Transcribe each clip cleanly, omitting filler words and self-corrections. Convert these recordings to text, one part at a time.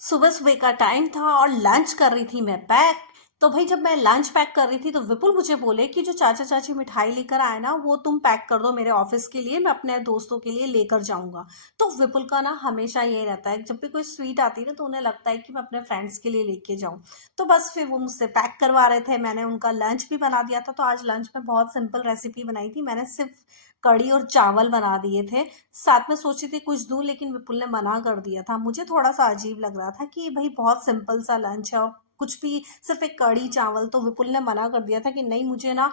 सुबह सुबह का टाइम था और लंच कर रही थी मैं पैक। तो भाई जब मैं लंच पैक कर रही थी तो विपुल मुझे बोले कि जो चाचा चाची मिठाई लेकर आए ना वो तुम पैक कर दो मेरे ऑफिस के लिए, मैं अपने दोस्तों के लिए लेकर जाऊंगा। तो विपुल का ना हमेशा ये रहता है, जब भी कोई स्वीट आती है ना तो उन्हें लगता है कि मैं अपने फ्रेंड्स के लिए लेके जाऊं। तो बस फिर वो मुझसे पैक करवा रहे थे, मैंने उनका लंच भी बना दिया था। तो आज लंच में बहुत सिंपल रेसिपी बनाई थी, मैंने सिर्फ कड़ी और चावल बना दिए थे। साथ में सोची थी कुछ दूं, लेकिन विपुल ने मना कर दिया था। मुझे थोड़ा सा अजीब लग रहा था कि भाई बहुत सिंपल सा लंच है और कुछ भी सिर्फ एक कड़ी चावल। तो विपुल ने मना कर दिया था कि नहीं, मुझे ना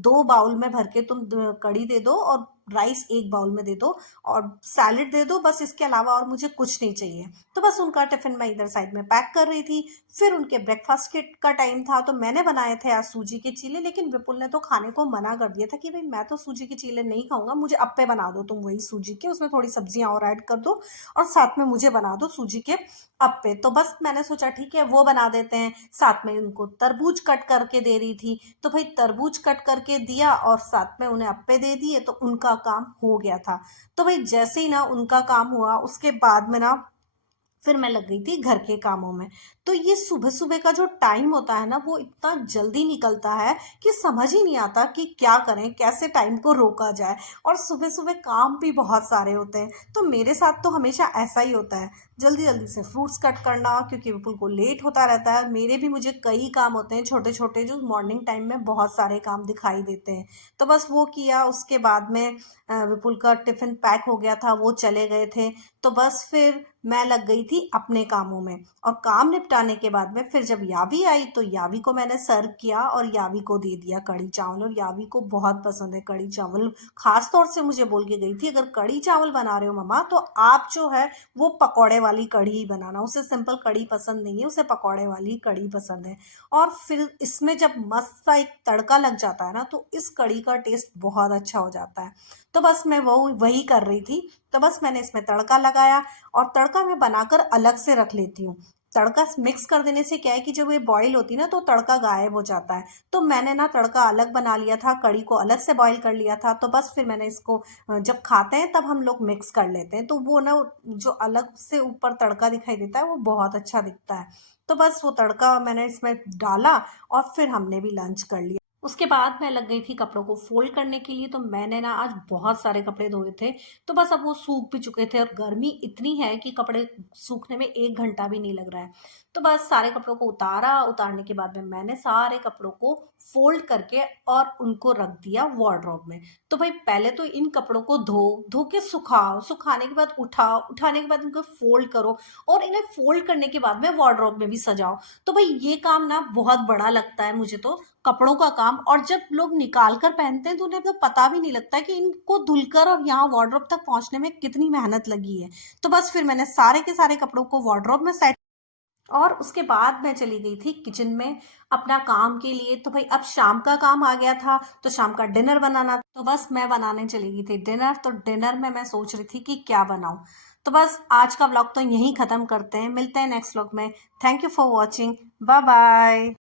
2 बाउल में भर के तुम कड़ी दे दो और राइस 1 बाउल में दे दो और सैलेड दे दो, बस इसके अलावा और मुझे कुछ नहीं चाहिए। तो बस उनका टिफिन मैं इधर साइड में पैक कर रही थी। फिर उनके ब्रेकफास्ट के का टाइम था, तो मैंने बनाए थे आज सूजी के चीले, लेकिन विपुल ने तो खाने को मना कर दिया था कि भाई मैं तो सूजी के चीले नहीं खाऊंगा, मुझे अप्पे बना दो तुम वही सूजी के, उसमें थोड़ी सब्जियां और ऐड कर दो और साथ में मुझे बना दो सूजी के अप्पे। तो बस मैंने सोचा ठीक है वो बना देते हैं। साथ में उनको तरबूज कट करके दे रही थी, तो भाई तरबूज कट करके दिया और साथ में उन्हें अप्पे दे दिए, तो उनका काम हो गया था। तो भाई जैसे ही ना उनका काम हुआ उसके बाद में ना फिर मैं लग गई थी घर के कामों में। तो ये सुबह सुबह का जो टाइम होता है ना वो इतना जल्दी निकलता है कि समझ ही नहीं आता कि क्या करें, कैसे टाइम को रोका जाए। और सुबह सुबह काम भी बहुत सारे होते हैं, तो मेरे साथ तो हमेशा ऐसा ही होता है। जल्दी जल्दी से फ्रूट्स कट करना, क्योंकि विपुल को लेट होता रहता है। मेरे भी मुझे कई काम होते हैं छोटे छोटे, जो मॉर्निंग टाइम में बहुत सारे काम दिखाई देते हैं। तो बस वो किया, उसके बाद में विपुल का टिफिन पैक हो गया था, वो चले गए थे। तो बस फिर मैं लग गई थी अपने कामों में। और काम निपटाने के बाद में फिर जब यावी आई तो यावी को मैंने सर्व किया और यावी को दे दिया कड़ी चावल। और यावी को बहुत पसंद है कड़ी चावल, खास तौर से मुझे बोल के गई थी अगर कड़ी चावल बना रहे हो मम्मा तो आप जो है वो पकौड़े वाली कड़ी ही बनाना, उसे सिंपल कड़ी पसंद नहीं है, उसे पकौड़े वाली कड़ी पसंद है। और फिर इसमें जब मस्त सा एक तड़का लग जाता है ना तो इस कड़ी का टेस्ट बहुत अच्छा हो जाता है। तो बस मैं वो वही कर रही थी। तो बस मैंने इसमें तड़का लगाया और तड़का मैं बनाकर अलग से रख लेती हूँ। तड़का मिक्स कर देने से क्या है कि जब ये बॉईल होती है ना तो तड़का गायब हो जाता है। तो मैंने ना तड़का अलग बना लिया था, कड़ी को अलग से बॉईल कर लिया था। तो बस फिर मैंने इसको जब खाते हैं तब हम लोग मिक्स कर लेते हैं, तो वो ना जो अलग से ऊपर तड़का दिखाई देता है वो बहुत अच्छा दिखता है। तो बस वो तड़का मैंने इसमें डाला और फिर हमने भी लंच कर लिया। उसके बाद मैं लग गई थी कपड़ों को फोल्ड करने के लिए। तो मैंने ना आज बहुत सारे कपड़े धोए थे। तो बस अब वो सूख भी चुके थे और गर्मी इतनी है कि कपड़े सूखने में 1 घंटा भी नहीं लग रहा है। तो बस सारे कपड़ों को उतारा, उतारने के बाद में मैंने सारे कपड़ों को फोल्ड करके और उनको रख दिया वार्डरोब में। तो भाई पहले तो इन कपड़ों को धो धो के सुखाओ, सुखाने के बाद उठाओ, उठाने के बाद इनको फोल्ड करो और इन्हें फोल्ड करने के बाद में वार्डरोब में भी सजाओ। तो भाई ये काम ना बहुत बड़ा लगता है मुझे तो, कपड़ों का काम। और जब लोग निकाल कर पहनते हैं तो उन्हें तो पता भी नहीं लगता कि इनको धुलकर और यहाँ वार्डरोब तक पहुंचने में कितनी मेहनत लगी है। तो बस फिर मैंने सारे के सारे कपड़ों को वार्डरोब में सेट और उसके बाद मैं चली गई थी किचन में अपना काम के लिए। तो भाई अब शाम का काम आ गया था, तो शाम का डिनर बनाना, तो बस मैं बनाने चली गई थी डिनर। तो डिनर में मैं सोच रही थी कि क्या बनाऊं। तो बस आज का व्लॉग तो यहीं खत्म करते हैं, मिलते हैं नेक्स्ट व्लॉग में। Thank you for watching, bye bye.